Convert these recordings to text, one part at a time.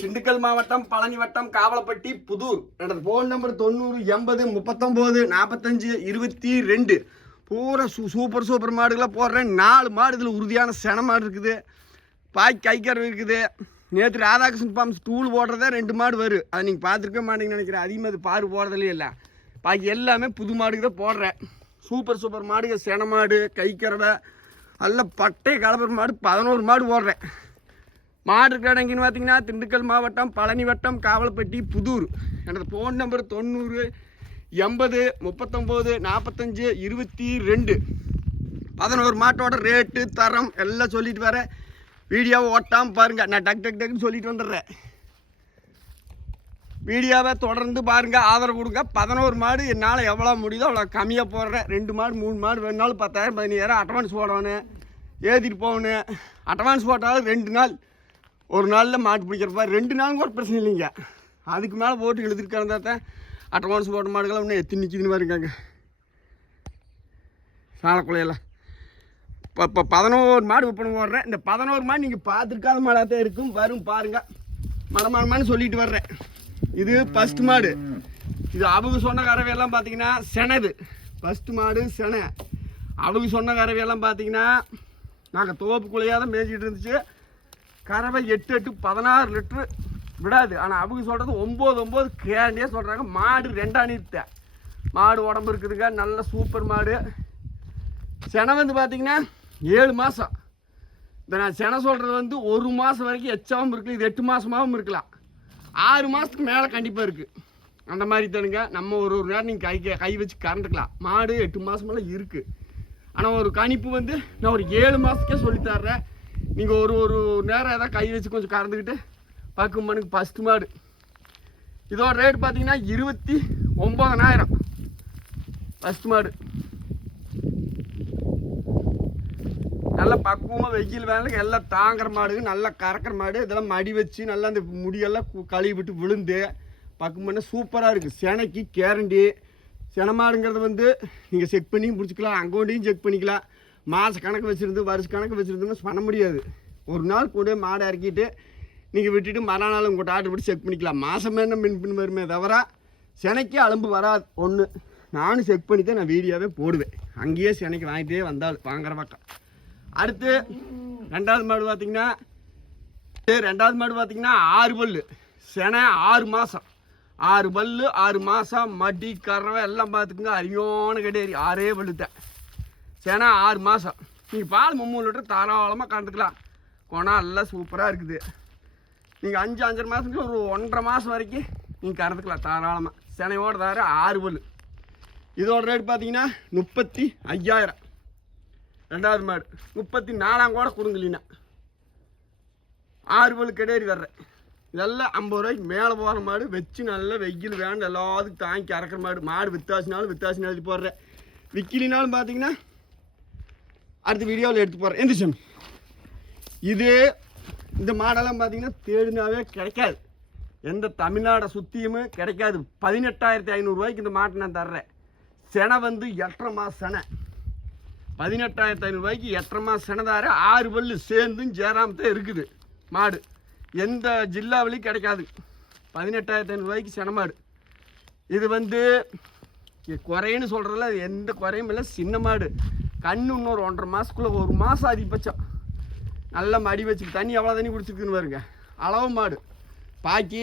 திண்டுக்கல் மாவட்டம் பழனி வட்டம் காவலப்பட்டி புதூர். எனது ஃபோன் நம்பர் தொண்ணூறு எண்பது முப்பத்தொம்போது நாற்பத்தஞ்சு இருபத்தி ரெண்டு. பூரா சூ சூப்பர் சூப்பர் மாடுகளாக போடுறேன். நாலு மாடு இதில் உறுதியான சென மாடு இருக்குது. பாய் கைக்கறவு இருக்குது. நேற்று ராதாகிருஷ்ணன் பாம்ஸ் தூள் போடுறதே ரெண்டு மாடு வரும் அதை நீங்கள் பார்த்துருக்க மாட்டீங்கன்னு நினைக்கிறேன். அதிகமாக அது பாரு போடுறதுலே இல்லை. பாக்கி எல்லாமே புது மாடுக்கு தான் போடுறேன். சூப்பர் சூப்பர் மாடுகள் சென மாடு கைக்கறவை நல்ல பட்டை கலப்பர் மாடு பதினோரு மாடு போடுறேன். மாடு இருக்கிற இடம் பார்த்தீங்கன்னா திண்டுக்கல் மாவட்டம் பழனி வட்டம் காவலப்பட்டி புதூர். எனது ஃபோன் நம்பர் தொண்ணூறு எண்பது முப்பத்தொம்போது நாற்பத்தஞ்சு இருபத்தி ரெண்டு. பதினோரு மாட்டோட ரேட்டு தரம் எல்லாம் சொல்லிட்டு வரேன் வீடியோவை ஓட்டாமல் பாருங்கள் நான் டக் டக் டக்குன்னு சொல்லிட்டு வந்துடுறேன். வீடியோவை தொடர்ந்து பாருங்கள் ஆதரவு கொடுங்க. பதினோரு மாடு என்னால் எவ்வளோ முடியுதோ அவ்வளோ கம்மியாக போடுறேன். ரெண்டு மாடு மூணு மாடு வேணுனாலும் பத்தாயிரம் பதினாயிரம் அட்வான்ஸ் போடணும். ஏற்றிட்டு போகணும். அட்வான்ஸ் போட்டாலும் ரெண்டு நாள் ஒரு நாளில் மாட்டு பிடிக்கிறப்ப ரெண்டு நாளும் கூட பிரச்சனை இல்லைங்க. அதுக்கு மேலே போட்டு எழுதிருக்காங்க தான் அட்வான்ஸ் போட்ட மாடுகள்லாம் இன்னும் எத்தி நிற்கிதுன்னு பாருங்க சாலக்குள்ளையெல்லாம் இப்போ இப்போ பதினோரு மாடு விற்பனை போடுறேன் இந்த பதினோரு மாடு நீங்கள் பார்த்துருக்காத மாடாக தான் இருக்கும். வரும் பாருங்கள் மடமானமான்னு சொல்லிட்டு வர்றேன். இது ஃபஸ்ட்டு மாடு. இது அவங்க சொன்ன கறவையெல்லாம் பார்த்தீங்கன்னா செனது. ஃபஸ்ட்டு மாடு செனை. அவங்க சொன்ன கறவையெல்லாம் பார்த்தீங்கன்னா நாங்கள் தோப்புக்குள்ளேயே தான் மேய்ச்சிட்டு இருந்துச்சு. கறவை எட்டு எட்டு பதினாறு லிட்ரு விடாது. ஆனால் அவங்க சொல்கிறது ஒம்பது ஒம்பது கேண்டியே சொல்கிறாங்க மாடு ரெண்டாம் நீர்த்த. மாடு உடம்பு இருக்குதுங்க. நல்ல சூப்பர் மாடு. செனை வந்து பார்த்தீங்கன்னா ஏழு மாதம் இந்த நான் செனை சொல்கிறது வந்து ஒரு மாதம் வரைக்கும் எச்சாவும் இருக்குது இது எட்டு மாதமாகவும் இருக்கலாம். ஆறு மாதத்துக்கு மேலே கண்டிப்பாக இருக்குது அந்த மாதிரி தானுங்க. நம்ம ஒரு ஒரு நேரம் நீங்கள் கை கை வச்சு கறந்துக்கலாம். மாடு எட்டு மாதமெல்லாம் இருக்குது ஆனால் ஒரு கணிப்பு வந்து நான் ஒரு ஏழு மாதத்துக்கே சொல்லித்தர்றேன் நீங்கள் ஒரு ஒரு நேரம் ஏதாவது கை வச்சு கொஞ்சம் கறந்துக்கிட்டு பக்கு மணிக்கு ஃபஸ்ட்டு மாடு. இதோட ரேட் பார்த்தீங்கன்னா இருபத்தி ஒம்பதனாயிரம் ஃபஸ்ட் மாடு. நல்லா பக்குவமாக வெயில் வேலைக்கு எல்லாம் தாங்குற மாடு நல்லா கறக்கிற மாடு. இதெல்லாம் மடி வச்சு நல்லா அந்த முடியெல்லாம் கு- கழுவி விட்டு விழுந்து பக்குவம் பண்ண சூப்பராக இருக்குது செனைக்கு கேரண்டி சென மாடுங்கிறது வந்து நீங்கள் செக் பண்ணியும் பிடிச்சிக்கலாம். அங்கோண்டையும் செக் பண்ணிக்கலாம். மாத கணக்கு வச்சுருந்து வருஷ கணக்கு வச்சுருந்துன்னு பண்ண முடியாது. ஒரு நாள் கூட மாடை இறக்கிட்டு நீங்கள் விட்டுட்டு மறுநாள் உங்கள்கிட்ட ஆர்டர் போட்டு செக் பண்ணிக்கலாம். மாதம் என்ன மின் பின் வருமே தவிர செனைக்கு அலும்பு வராது. ஒன்று நானும் செக் பண்ணி தான் நான் வீடியோவே போடுவேன். அங்கேயே செனைக்கு வாங்கிட்டே வந்தால் வாங்குற பக்கம். அடுத்து ரெண்டாவது மாடு பார்த்தீங்கன்னா ரெண்டாவது மாடு பார்த்தீங்கன்னா ஆறு பல்லு. செனை ஆறு மாதம் ஆறு பல்லு ஆறு மாதம் மடி கறவை எல்லாம் பார்த்துக்குங்க அருமையான கிடையாது ஆறே பல்லுத்தேன் சேனா ஆறு மாதம் நீங்கள் பால் மும்மூணு லிட்டர் தாராளமாக கறந்துக்கலாம் குணம் எல்லாம் சூப்பராக இருக்குது. நீங்கள் அஞ்சு அஞ்சரை மாதத்துக்கு ஒரு ஒன்றரை மாதம் வரைக்கும் நீங்கள் கறந்துக்கலாம் தாராளமாக செனையோட தவிர ஆறு பல். இதோட ரேட் பார்த்தீங்கன்னா முப்பத்தி ஐயாயிரம். ரெண்டாவது மாடு. முப்பத்தி நாலாம் கூட கொடுங்கலினா. ஆறு பல் கிடையாது வர்றேன் இதெல்லாம் ஐம்பது ரூபாய்க்கு மேலே போகிற மாடு. வச்சு நல்லா வெயில் வேண்டாம் எல்லாத்துக்கும் தாங்கி கறக்கிற மாடு. மாடு வித்தாசினாலும் வித்தாசினாலும் போடுறேன். விற்கிலினாலும் பார்த்தீங்கன்னா அடுத்த வீடியோவில் எடுத்து போகிறேன் எந்த சாமி. இது இந்த மாடெல்லாம் பார்த்தீங்கன்னா தேடினாவே கிடைக்காது. எந்த தமிழ்நாடை சுற்றியுமே கிடைக்காது. பதினெட்டாயிரத்தி ஐநூறுரூவாய்க்கு இந்த மாட்டை நான் தர்றேன். செனை வந்து எட்டரை மாதம் செனை. பதினெட்டாயிரத்தி ஐநூறுரூவாய்க்கு எட்டரை மாதம் செனதார ஆறு பல்லு சேர்ந்தும் சேராமத்தான் இருக்குது. மாடு. எந்த ஜில்லாவிலையும் கிடைக்காது. பதினெட்டாயிரத்தி ஐநூறுரூவாய்க்கு சென மாடு. இது வந்து இது குறைன்னு சொல்கிறதுல எந்த குறையும் இல்லை. சின்ன மாடு. கண்ணு இன்னொரு ஒன்றரை மாதத்துக்குள்ளே ஒரு மாதம் அதிகபட்சம் நல்லா மடி வச்சுக்கு தண்ணி எவ்வளோ தண்ணி குடிச்சிருக்குன்னு பாருங்க. அளவு மாடு பாக்கி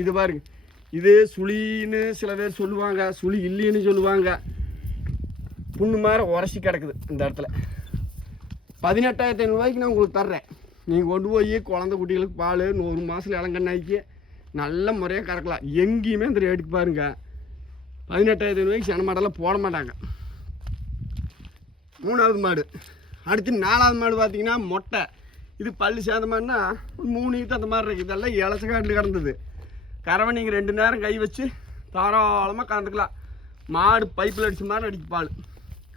இது பாருங்க. இது சுழின்னு சில பேர் சொல்லுவாங்க சுழி இல்லைன்னு சொல்லுவாங்க. புண்ணு மாதிரி உரசி கிடக்குது இந்த இடத்துல. பதினெட்டாயிரத்தி ஐநூறுரூவாய்க்கு நான் உங்களுக்கு தர்றேன். நீங்கள் கொண்டு போய் குழந்த குட்டிகளுக்கு பால் ஒரு மாதத்தில் இளங்கண்ணாக்கி நல்ல முறையாக கறக்கலாம். எங்கேயுமே இந்த ரேட்டுக்கு பாருங்க. பதினெட்டாயிரத்தி ஐநூறுரூவாய்க்கு சென மாடெல்லாம் போட மாட்டாங்க. மூணாவது மாடு. அடுத்து நாலாவது மாடு பார்த்தீங்கன்னா மொட்டை. இது பல்லு சேர்ந்த மாதிரினா ஒரு மூணு ஈத்து அந்த மாதிரி இருக்குது. இதெல்லாம் இலச்ச காட்டில் கிடந்தது. கறவை நீங்கள் ரெண்டு நேரம் கை வச்சு தாராளமாக கறந்துக்கலாம். மாடு பைப்பில் அடிச்ச மாதிரி அடிக்கு பால்.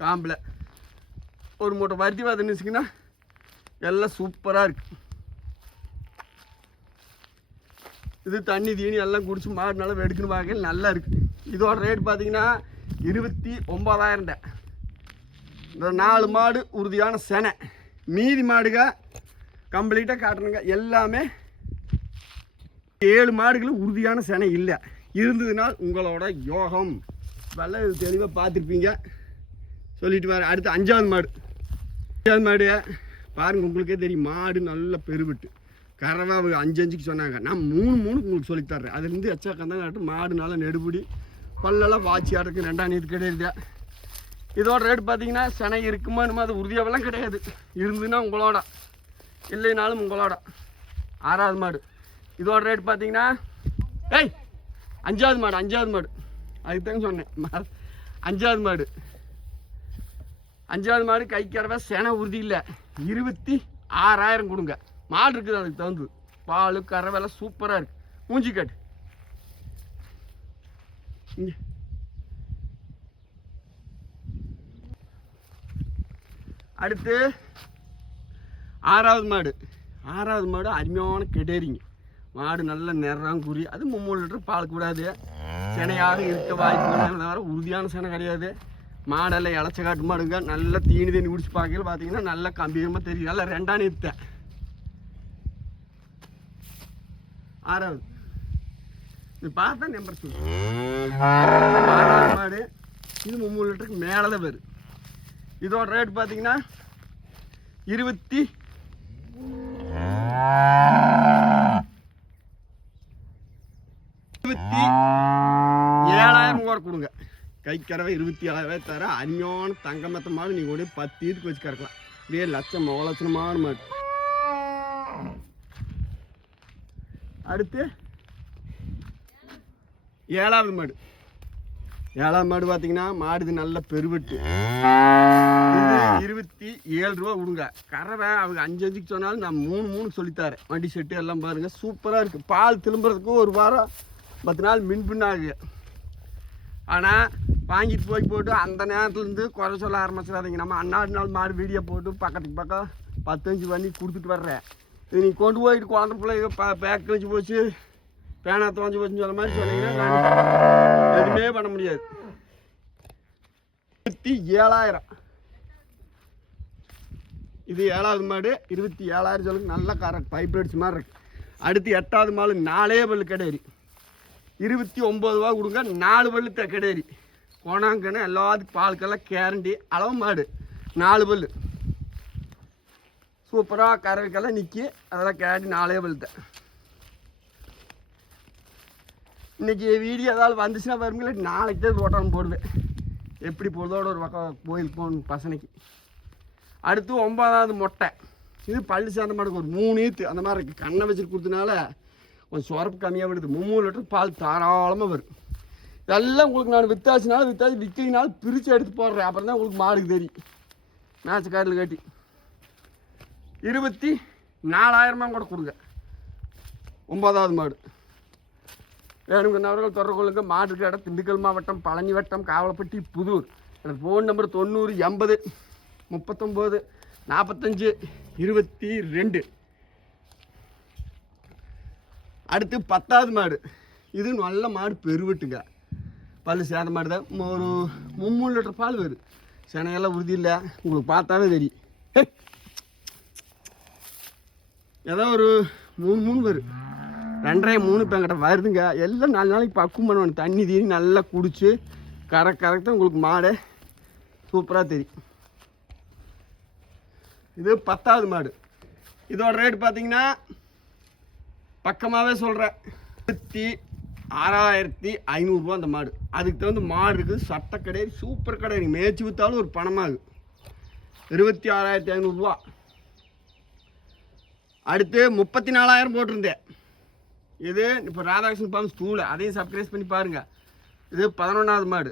காம்பில். ஒரு மூட்டை வருத்தி பார்த்துன்னு எல்லாம் சூப்பராக இருக்குது இது தண்ணி தீனி எல்லாம் குடிச்சு மாடு நல்லா வெடுக்கணும் பார்க்க நல்லா இருக்குது இதோட ரேட் பார்த்தீங்கன்னா இருபத்தி ஒம்பதாயிரம் இந்த நாலு மாடு உறுதியான செனை. மீதி மாடுக கம்ப்ளீட்டாக காட்டணுங்க. எல்லாமே ஏழு மாடுகளும் உறுதியான செனை இல்லை. இருந்ததுனால் உங்களோட யோகம். வெள்ள தெளிவாக பார்த்துருப்பீங்க. சொல்லிட்டு வர அடுத்து அஞ்சாவது மாடு. அஞ்சாவது மாடு பாருங்கள் உங்களுக்கே தெரியும் மாடு நல்ல பெருவிட்டு. கறவை அஞ்சு அஞ்சுக்கு சொன்னாங்க. நான் மூணு மூணு உங்களுக்கு சொல்லித்தர்றேன் அதுலேருந்து எச்சா கந்தாங்க மாடு நல்லா நெடுபடி பல்லெல்லாம் வாட்சி அடக்கு ரெண்டாம் நீத்து கிடையாது இதோட ரேட் பார்த்தீங்கன்னா செனை இருக்குமா என்னமோ அது உறுதியாகலாம் கிடையாது. இருந்துன்னா உங்களோட. இல்லைனாலும் உங்களோட. ஆறாவது மாடு. இதோட ரேட் பார்த்தீங்கன்னா ஏய் அஞ்சாவது மாடு அஞ்சாவது மாடு. அதுக்குதாங்க சொன்னேன். அஞ்சாவது மாடு. அஞ்சாவது மாடு கை கறவை செனை உறுதி இல்லை. இருபத்தி ஆறாயிரம் கொடுங்க. மாடு இருக்குது அதுக்கு தகுந்து பால் கறவை எல்லாம் சூப்பராக இருக்குது மூஞ்சி காட்டு. அடுத்து ஆறாவது மாடு. ஆறாவது மாடு அருமையான கெடேரிங்க. மாடு நல்ல நிறம் குறி அது மூணு லிட்டர் பால் கூடாது சினையாக இருக்க வாய்ப்பு வர உறுதியான சினை கிடையாது. மாடெல்லாம் இளச்ச காட்டு மாடுங்க. நல்லா தீனி தண்ணி குடிச்சு பார்க்கல பார்த்தீங்கன்னா நல்லா கம்பீரமாக தெரியும் நல்லா ரெண்டாம் நிறுத்தேன் ஆறாவது. இது பார்த்தா நம்பர் சொல்லு ஆறாவது மாடு. இது மூணு லிட்டருக்கு மேலே தான் வரும் இதோட ரேட் பார்த்தீங்கன்னா இருபத்தி இருபத்தி ஏழாயிரம் கூட கொடுங்க. கை கறவை இருபத்தி ஏழாயிரம் தர அருமையான தங்கமத்த மாடு நீங்கள் கூட பத்து ஈட்டுக்கு வச்சு கறக்கலாம். இதே லட்சம் லட்சணமான மாடு. அடுத்து ஏழாவது மாடு. ஏழாவது மாடு பார்த்தீங்கன்னா மாடு இது நல்ல பெருவெட்டு. இருபத்தி ஏழு ரூபா விடுங்க. கறவை அவங்க அஞ்சு அஞ்சுக்கு சொன்னாலும் நான் மூணு மூணு சொல்லித்தாரேன். வண்டி செட்டு எல்லாம் பாருங்க. சூப்பராக இருக்குது பால் திரும்புறதுக்கு ஒரு வாரம் பத்து நாள் மின் பின் ஆகுது ஆனால் வாங்கிட்டு போய் போட்டு அந்த நேரத்துலேருந்து குறை சொல்ல ஆரம்பிச்சிடாதீங்க. நம்ம அன்னாடு நாள் மாடு வீடியோ போட்டு பக்கத்துக்கு பக்கம் பத்தஞ்சு பண்ணி கொடுத்துட்டு வர்றேன். இது நீ கொண்டு போயிட்டு குழந்தை பிள்ளைங்க ப பேக் கழிச்சு போச்சு. பேனா தோஞ்சு போச்சுன்னு சொல்ல மாதிரி சொன்னீங்கன்னா எதுவுமே பண்ண முடியாது. இருபத்தி ஏழாயிரம். இது ஏழாவது மாடு இருபத்தி ஏழாயிரம் சொல்லுங்க. நல்ல கரெக்ட் பைப்ரேட்ஸ் மாதிரி இருக்கு. அடுத்து எட்டாவது மாடு நாலே பல்லு கிடையாது இருபத்தி ஒம்பது ரூபா கொடுங்க நாலு பல்லு கிடையாது கோணாங்கன்னு எல்லாத்துக்கும் பாலுக்கெல்லாம் கேரண்டி அளவு மாடு. நாலு பல்லு. சூப்பராக கறவைக்கெல்லாம் நிற்கி அதெல்லாம் கேரண்டி நாலே பல்லு இன்னைக்கு வீடியோ ஏதாவது வந்துச்சுன்னா வருங்களா நாளைக்கு தான் ஓட்டம் போடுவேன். எப்படி போகிறதோட ஒரு பக்கம் கோயில் போகணும் பசனைக்கு. அடுத்து ஒன்பதாவது மொட்டை. இது பள்ளி சேர்ந்த மாட்டுக்கு ஒரு மூணு ஈத்து அந்த மாதிரி இருக்குது கண்ணை வச்சுட்டு கொடுத்தனால கொஞ்சம் சுரப்பு கம்மியாக விடுது மூணு லிட்டர் பால் தாராளமாக வரும். இதெல்லாம் உங்களுக்கு நான் வித்தாச்சுனாலும் வித்தாச்சு விற்கினாலும் பிரித்து எடுத்து போடுறேன். அப்புறம் தான் உங்களுக்கு மாடுக்கு தெரியும். மேட்ச் கார்டில் கட்டி. இருபத்தி நாலாயிரமா கூட கொடுங்க. ஒன்பதாவது மாடு. வேணுங்கிறவர்கள் தொடர்பு கொள்ளுங்க. மாட்டுக்கு இடம் திண்டுக்கல் மாவட்டம் பழனி வட்டம் காவலப்பட்டி புதூர். எனக்கு ஃபோன் நம்பர் தொண்ணூறு எண்பது முப்பத்தொம்போது நாற்பத்தஞ்சு இருபத்தி ரெண்டு. அடுத்து பத்தாவது மாடு. இது நல்ல மாடு பெருவிட்டுங்க. பல் சேர்ந்த மாடு தான் ஒரு மும்மூணு லிட்டர் பால் வரும் செனையெல்லாம் உறுதி இல்லை. உங்களுக்கு பார்த்தாவே தெரியும். ஏதோ ஒரு மூணு மூணு வரும் ரெண்டரை மூணு இப்போ என்கிட்ட வருதுங்க. எல்லாம் நாலு நாளைக்கு பக்குவம் பண்ணுவேன். தண்ணி தீனி நல்லா குடிச்சு கரெக்ட் கரெக்டாக உங்களுக்கு மாடு சூப்பராக தெரியும். இது பத்தாவது மாடு. இதோட ரேட் பார்த்தீங்கன்னா பக்கமாகவே சொல்கிறேன் இருபத்தி ஆறாயிரத்தி ஐநூறுரூவா அந்த மாடு. அதுக்கு தகுந்த மாடு இருக்குது. சட்டை கிடையாது சூப்பர் கிடையாது மேய்ச்சி விற்றாலும் ஒரு பணமாகும் இருபத்தி ஆறாயிரத்தி ஐநூறுரூவா அடுத்து முப்பத்தி நாலாயிரம் போட்டிருந்தேன். இது இப்போ ராதாகிருஷ்ணன் பாம்பு ஸ்டூலு அதையும் சப்ஸ்கிரைப் பண்ணி பாருங்கள் இது பதினொன்றாவது மாடு.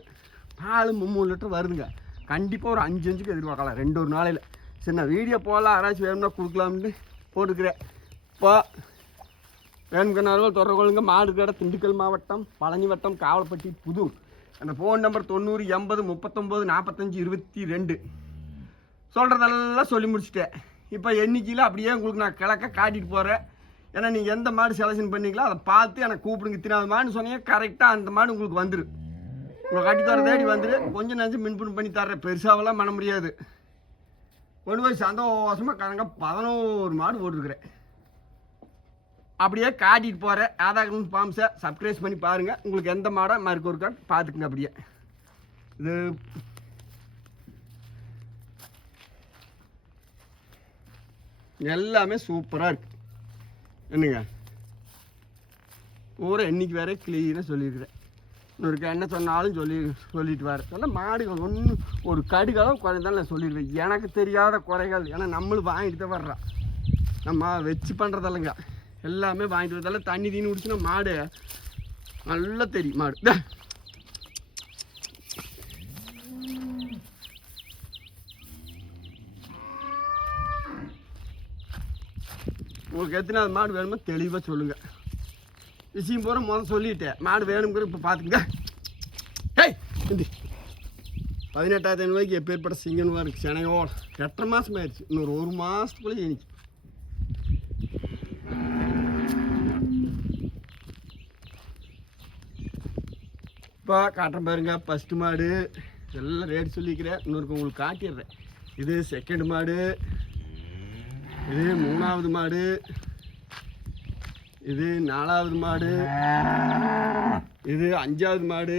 பால் மூணு லிட்டர் வருதுங்க. கண்டிப்பாக ஒரு அஞ்சு அஞ்சுக்கு எதிர்பார்க்கலாம். ரெண்டு ஒரு நாளையில். சரி நான் வீடியோ போகலாம் யாராச்சும் வேணும்னா கொடுக்கலாம்னு போட்டுக்கிறேன். இப்போ வேணுங்கிறனாலும் தொடர்பு கொள்ளுங்க. மாடு கடை திண்டுக்கல் மாவட்டம் பழனி வட்டம் காவலப்பட்டி புதூர் அந்த ஃபோன் நம்பர் தொண்ணூறு எண்பது முப்பத்தொம்போது நாற்பத்தஞ்சு இருபத்தி ரெண்டு. சொல்கிறதெல்லாம் சொல்லி முடிச்சிட்டேன். இப்போ எண்ணிக்கையில் அப்படியே உங்களுக்கு நான் கிழக்க காட்டிட்டு போகிறேன் ஏன்னா நீங்கள் எந்த மாடு செலக்ஷன் பண்ணீங்களோ அதை பார்த்து எனக்கு கூப்பிடுங்க. இத்தனாவது மாடுன்னு சொன்னீங்க கரெக்டாக அந்த மாடு உங்களுக்கு வந்துடும் உங்களை கட்டி தர தேடி வந்துடு கொஞ்சம் நினச்சி மின்புண் பண்ணி தர்றேன். பெருசாகலாம் பண்ண முடியாது. கொண்டு போய் சந்தோஷமாக கணக்காக பதினோரு மாடு போட்டிருக்கிறேன். அப்படியே காட்டிட்டு போகிறேன் ஆதார் ஃபார்ம்ஸை சப்ஸ்கிரைப் பண்ணி பாருங்கள் உங்களுக்கு எந்த மாடம் மறுக்க ஒரு பார்த்துக்குங்க அப்படியே. இது எல்லாமே சூப்பராக இருக்குது என்னங்க? ஊரை இன்னைக்கு வேற கிளீனாக சொல்லியிருக்கிறேன் இன்னொருக்கா என்ன சொன்னாலும் சொல்லி சொல்லிட்டு வர சொல்ல மாடுகள் ஒன்று ஒரு கடுகளவு குறைந்தாலும் நான் சொல்லிடுவேன். எனக்கு தெரியாத குறைகள். ஏன்னா நம்மளும் வாங்கிட்டு தான் வர்றோம். நம்ம வச்சு பண்ணுறதில்லைங்க எல்லாமே வாங்கிட்டு வரதால தண்ணி தீனி குடிச்சுன்னா மாடு நல்லா தெரியும் மாடு. உங்களுக்கு எத்தனாவது மாடு வேணுமோ தெளிவாக சொல்லுங்கள் விஷயம் பூரா முதல் சொல்லிட்டேன். மாடு வேணுங்கிற இப்போ பார்த்துங்க ஹேய் இந்தி. பதினெட்டாயிரத்தி ஐநூறுவாய்க்கு எப்பேற்பட்ட சிங்கனுவா இருக்குது சென்னையோட எட்டரை மாதம் ஆயிடுச்சு. இன்னொரு ஒரு மாதத்துக்குள்ளே எனக்கு இப்போ காட்டுறேன் பாருங்க. ஃபஸ்ட்டு மாடு. எல்லாம் ரேட் சொல்லிக்கிறேன். இன்னொருக்கு உங்களுக்கு காட்டிடுறேன். இது செகண்ட் மாடு. இது மூணாவது மாடு. இது நாலாவது மாடு. இது அஞ்சாவது மாடு.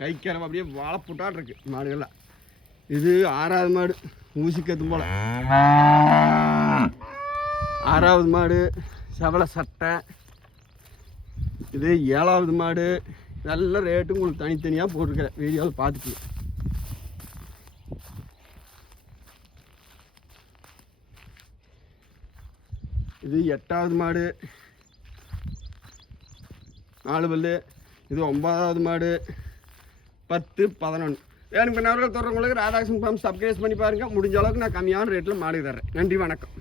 கைக்கரம் அப்படியே வாழைப்புட்டான் இருக்கு மாடுகள்லாம் இது ஆறாவது மாடு. ஊசிக்கத்து போல. ஆறாவது மாடு. செவல சட்டை. இது ஏழாவது மாடு. நல்ல ரேட்டும் உங்களுக்கு தனித்தனியாக போட்டிருக்கிறேன். வீடியோவில் பார்த்துக்கலாம். இது எட்டாவது மாடு. நாலு பல்லு. இது ஒன்பதாவது மாடு. பத்து பதினொன்று வேணும் பண்ணவர்கள் தொடர்புங்களுக்கு ராதாகிருஷ்ணன் ஃபார்ம் சப்ஸ்கிரைப் பண்ணி பாருங்கள். முடிஞ்ச அளவுக்கு நான் கம்மியான ரேட்டில் மாடு தர்றேன். நன்றி வணக்கம்.